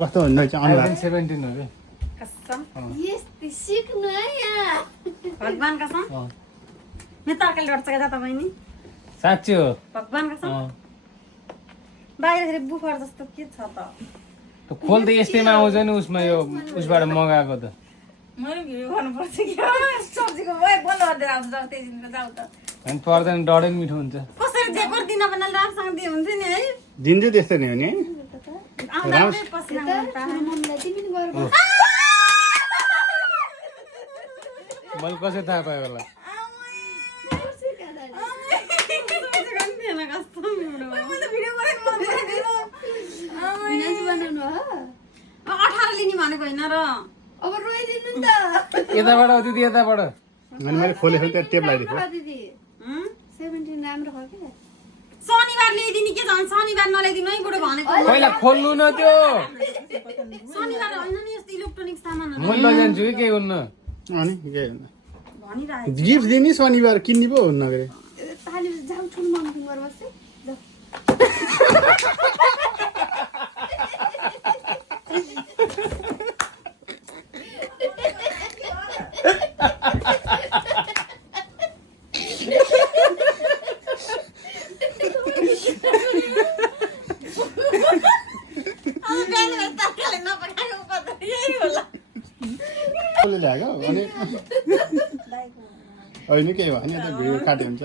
कस्तो हुँदै छ अनुहार 17 हो रे कसम यस्तै सिक्नु है यहाँ भगवान कसम मैं तरकारी लड्छ क्या तपाईँ नि साँच्चै हो भगवान कसम बाहिरखेरि बुफर जस्तो के छ त त खोल त यस्तैमा आउँछ नि उसमा यो उसबाट मगाएको त मैले भिडियो गर्नुपर्छ कि सब्जीको भयो बोल्नु गर्दै आउँछ जस्तै दिनको जाऊ त अनि पर्दैन डढै मिठो हुन्छ कसरी जे गर्दिन भने राम्रोसँग दिए हुन्छ नि है दिन्छु त्यस्तो नै हो नि आउँदा आउँदै पसिना आउँछ मम्मीलाई तिमी नि गर्नु मैले कसरी थाहा पायो होला बनाउनु हो 18 लिने भनेको होइन र अब रोइदिनु नि त यताबाट हो दिदी यताबाट अनि मैले खोलेको त्यहाँ टेप लगाइदिएको दिदी 17 राम्रो हो क्या शनिबार ल्याइदिने के झन् शनिबार नल्याइदिनु है बुढो भनेको पहिला खोल्नु न त्यो शनिबार होइन नि यस्तो इलेक्ट्रोनिक सामानहरू मैले लैजान्छु कि केही हुन्न अनि के भनिरहेको गिफ्ट दिने शनिबार किन्ने पो हुन्न के ताली जाऊ छुन मम्मी गरेर बस्छ कसले ल्याएको अनि होइन केही भयो नि भिडियो काट्यो हुन्छ त